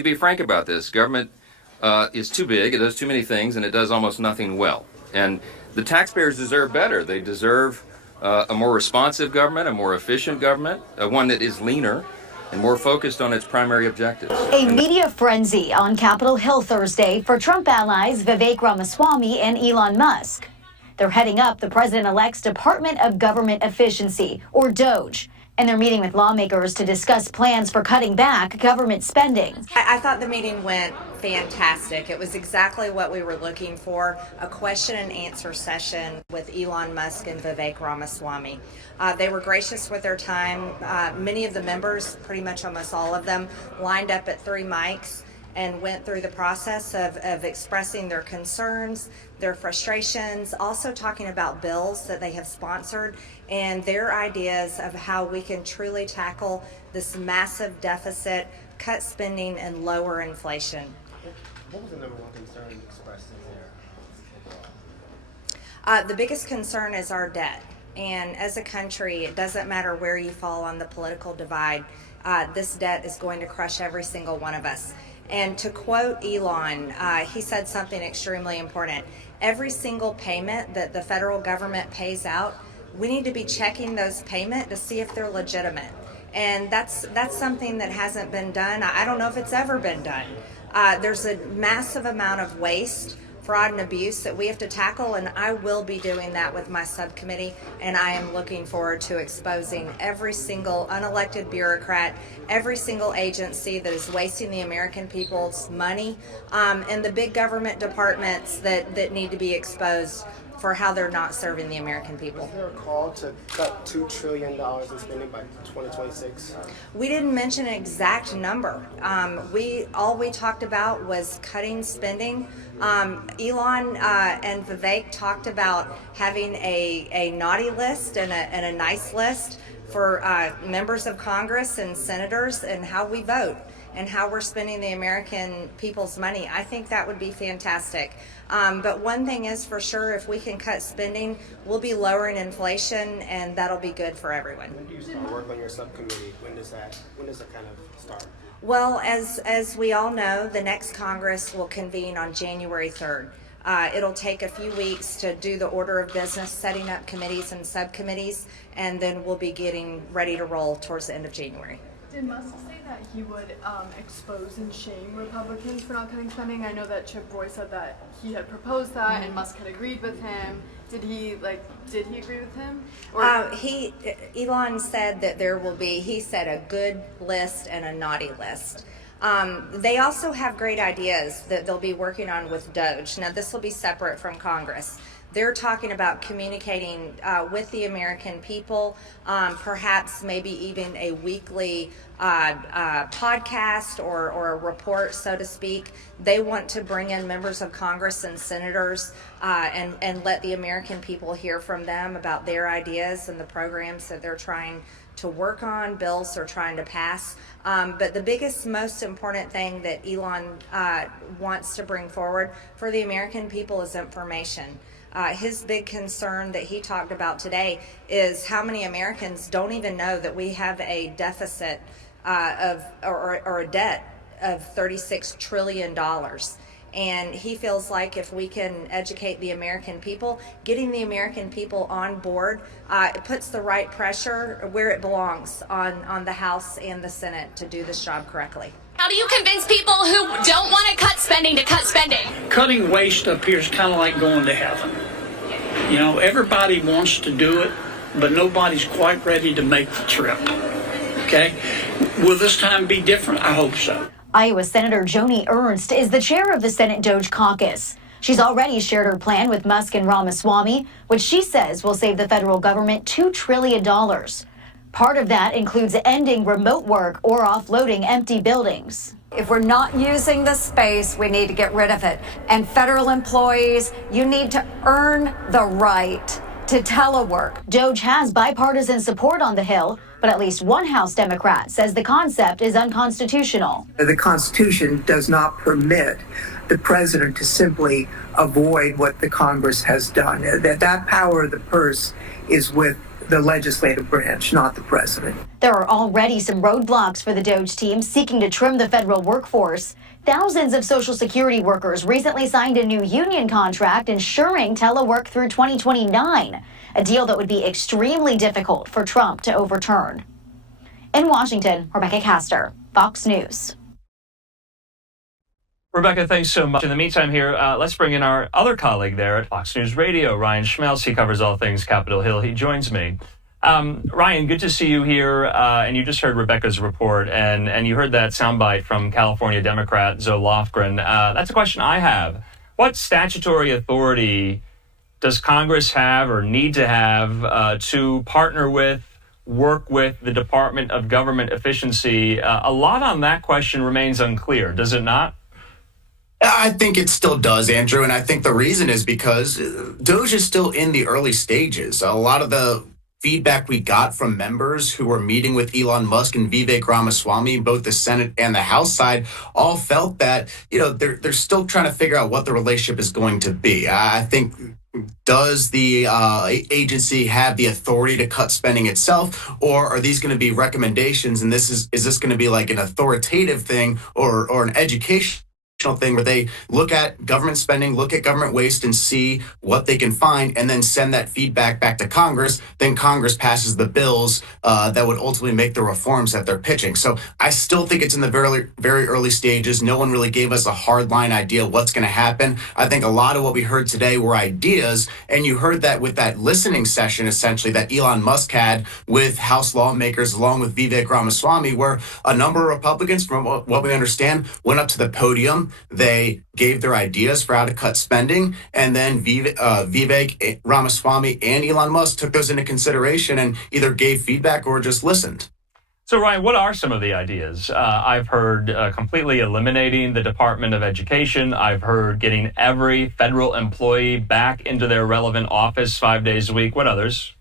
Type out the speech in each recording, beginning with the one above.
Be frank about this. Government is too big, it does too many things, and it does almost nothing well. And the taxpayers deserve better. They deserve a more responsive government, a more efficient government, one that is leaner and more focused on its primary objectives. A media frenzy on Capitol Hill Thursday for Trump allies Vivek Ramaswamy and Elon Musk. They're heading up the president-elect's Department of Government Efficiency, or DOGE, and they're meeting with lawmakers to discuss plans for cutting back government spending. I thought the meeting went fantastic. It was exactly what we were looking for, a question and answer session with Elon Musk and Vivek Ramaswamy. They were gracious with their time. Many of the members, pretty much almost all of them, lined up at 3 mics and went through the process of expressing their concerns, their frustrations, also talking about bills that they have sponsored and their ideas of how we can truly tackle this massive deficit, cut spending, and lower inflation. What was the number one concern expressed in there? The biggest concern is our debt. And as a country, it doesn't matter where you fall on the political divide, this debt is going to crush every single one of us. And to quote Elon, he said something extremely important. Every single payment that the federal government pays out, we need to be checking those payments to see if they're legitimate. And that's something that hasn't been done. I don't know if it's ever been done. There's a massive amount of waste, fraud, and abuse that we have to tackle, and I will be doing that with my subcommittee, and I am looking forward to exposing every single unelected bureaucrat, every single agency that is wasting the American people's money, and the big government departments that need to be exposed for how they're not serving the American people. Is there a call to cut $2 trillion in spending by 2026? We didn't mention an exact number. All we talked about was cutting spending. Elon and Vivek talked about having a naughty list and a nice list for members of Congress and senators and how we vote and how we're spending the American people's money. I think that would be fantastic. But one thing is for sure, if we can cut spending, we'll be lowering inflation, and that'll be good for everyone. When do you start work on your subcommittee? When does that kind of start? Well, as we all know, the next Congress will convene on January 3rd. It'll take a few weeks to do the order of business, setting up committees and subcommittees, and then we'll be getting ready to roll towards the end of January. Did Musk say that he would expose and shame Republicans for not cutting spending? I know that Chip Roy said that he had proposed that and Musk had agreed with him. Did he agree with him? Or Elon said that there will be, he said, a good list and a naughty list. They also have great ideas that they'll be working on with DOGE. Now, this will be separate from Congress. They're talking about communicating with the American people, perhaps maybe even a weekly podcast or a report, so to speak. They want to bring in members of Congress and senators and let the American people hear from them about their ideas and the programs that they're trying to work on, bills they're trying to pass. But the biggest, most important thing that Elon wants to bring forward for the American people is information. His big concern that he talked about today is how many Americans don't even know that we have a deficit or a debt of $36 trillion. And he feels like if we can educate the American people, getting the American people on board, it puts the right pressure where it belongs on the House and the Senate to do this job correctly. How do you convince people who don't want to cut spending to cut spending? Cutting waste up here is kind of like going to heaven. You know, everybody wants to do it, but nobody's quite ready to make the trip. Okay? Will this time be different? I hope so. Iowa Senator Joni Ernst is the chair of the Senate DOGE caucus. She's already shared her plan with Musk and Ramaswamy, which she says will save the federal government $2 trillion. Part of that includes ending remote work or offloading empty buildings. If we're not using the space, we need to get rid of it. And federal employees, you need to earn the right to telework. DOGE has bipartisan support on the Hill, but at least one House Democrat says the concept is unconstitutional. The Constitution does not permit the president to simply avoid what the Congress has done. That power of the purse is with the legislative branch, not the president. There are already some roadblocks for the Doge team seeking to trim the federal workforce. Thousands of Social Security workers recently signed a new union contract ensuring telework through 2029, a deal that would be extremely difficult for Trump to overturn. In Washington, Rebecca Castor, Fox News. Rebecca, thanks so much. In the meantime here, let's bring in our other colleague there at Fox News Radio, Ryan Schmelz. He covers all things Capitol Hill. He joins me. Ryan, good to see you here. And you just heard Rebecca's report, and you heard that soundbite from California Democrat Zoe Lofgren. That's a question I have. What statutory authority does Congress have or need to have to partner with, work with the Department of Government Efficiency? A lot on that question remains unclear, does it not? I think it still does, Andrew, and I think the reason is because Doge is still in the early stages. A lot of the feedback we got from members who were meeting with Elon Musk and Vivek Ramaswamy, both the Senate and the House side, all felt that, they're still trying to figure out what the relationship is going to be. I think, does the agency have the authority to cut spending itself, or are these going to be recommendations? And is this going to be like an authoritative thing or an educational thing where they look at government spending, look at government waste, and see what they can find, and then send that feedback back to Congress? Then Congress passes the bills that would ultimately make the reforms that they're pitching. So I still think it's in the very, very early stages. No one really gave us a hardline idea what's going to happen. I think a lot of what we heard today were ideas, and you heard that with that listening session, essentially, that Elon Musk had with House lawmakers along with Vivek Ramaswamy, where a number of Republicans, from what we understand, went up to the podium. They gave their ideas for how to cut spending, and then Vivek Ramaswamy and Elon Musk took those into consideration and either gave feedback or just listened. So, Ryan, what are some of the ideas? I've heard completely eliminating the Department of Education. I've heard getting every federal employee back into their relevant office 5 days a week. What others?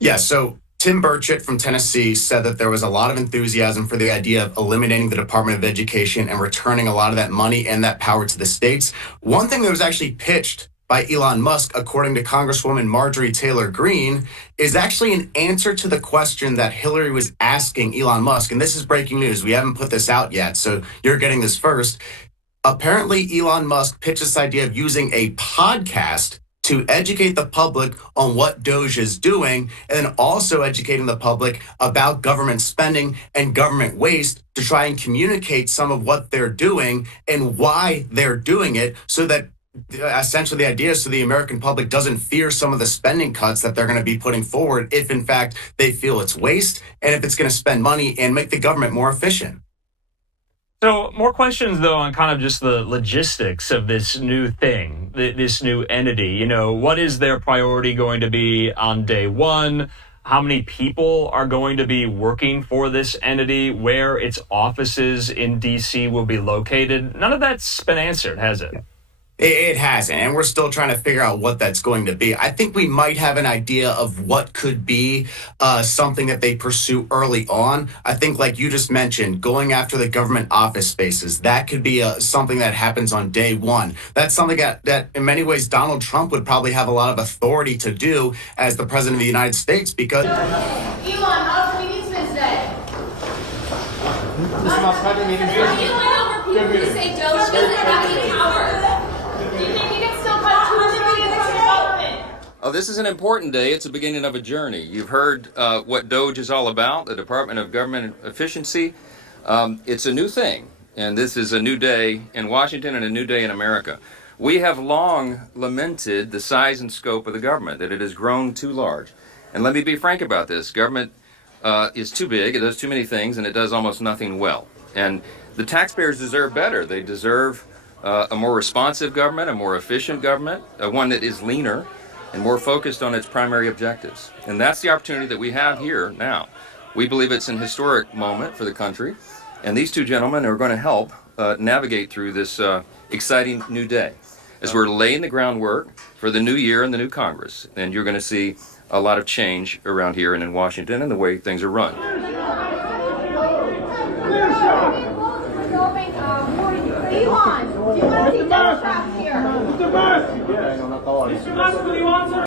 Yeah, so Tim Burchett from Tennessee said that there was a lot of enthusiasm for the idea of eliminating the Department of Education and returning a lot of that money and that power to the states. One thing that was actually pitched by Elon Musk, according to Congresswoman Marjorie Taylor Greene, is actually an answer to the question that Hillary was asking Elon Musk. And this is breaking news. We haven't put this out yet, so you're getting this first. Apparently, Elon Musk pitched this idea of using a podcast to educate the public on what Doge is doing, and then also educating the public about government spending and government waste to try and communicate some of what they're doing and why they're doing it, so that essentially the idea is so the American public doesn't fear some of the spending cuts that they're going to be putting forward if, in fact, they feel it's waste and if it's going to spend money and make the government more efficient. So more questions, though, on kind of just the logistics of this new thing, this new entity. What is their priority going to be on day one? How many people are going to be working for this entity? Where its offices in D.C. will be located? None of that's been answered, has it? It hasn't, and we're still trying to figure out what that's going to be. I think we might have an idea of what could be something that they pursue early on. I think, like you just mentioned, going after the government office spaces, that could be something that happens on day one. That's something that in many ways Donald Trump would probably have a lot of authority to do as the president of the United States, because Elon, how's the meetings been today? Are you went over people who say Doge doesn't have any power? Do you think you can still cut $2 billion from the government? Oh, this is an important day. It's the beginning of a journey. You've heard what Doge is all about, the Department of Government Efficiency. It's a new thing, and this is a new day in Washington and a new day in America. We have long lamented the size and scope of the government, that it has grown too large. And let me be frank about this. Government is too big, it does too many things, and it does almost nothing well. And the taxpayers deserve better. They deserve a more responsive government, a more efficient government, one that is leaner and more focused on its primary objectives. And that's the opportunity that we have here now. We believe it's an historic moment for the country, and these two gentlemen are going to help navigate through this exciting new day as we're laying the groundwork for the new year and the new Congress. And you're going to see a lot of change around here and in Washington and the way things are run.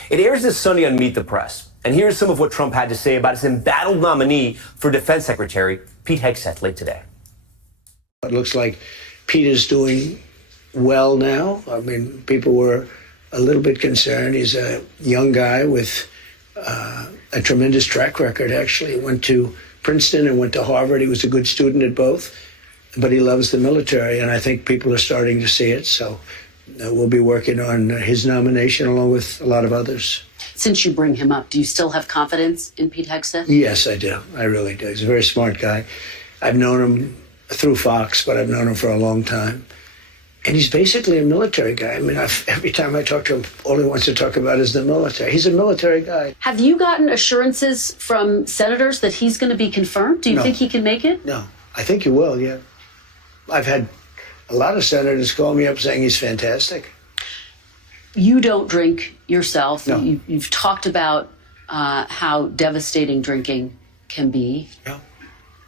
It airs this Sunday on Meet the Press. And here's some of what Trump had to say about his embattled nominee for Defense Secretary, Pete Hegseth, late today. It looks like Pete is doing well now. I mean, people were a little bit concerned. He's a young guy with a tremendous track record, actually. He went to Princeton and went to Harvard. He was a good student at both, but he loves the military, and I think people are starting to see it. So we'll be working on his nomination along with a lot of others. Since you bring him up, do you still have confidence in Pete Hegseth? Yes, I do. I really do. He's a very smart guy. I've known him through Fox, but I've known him for a long time. And he's basically a military guy. I mean, every time I talk to him, all he wants to talk about is the military. He's a military guy. Have you gotten assurances from senators that he's going to be confirmed? Do you think he can make it? No, I think he will, yeah. I've had a lot of senators call me up saying he's fantastic. You don't drink yourself. No. You've talked about how devastating drinking can be. No.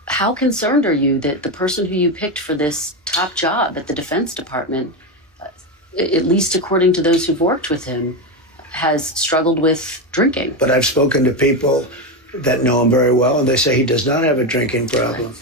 How concerned are you that the person who you picked for this top job at the Defense Department, at least according to those who've worked with him, has struggled with drinking? But I've spoken to people that know him very well, and they say he does not have a drinking problem.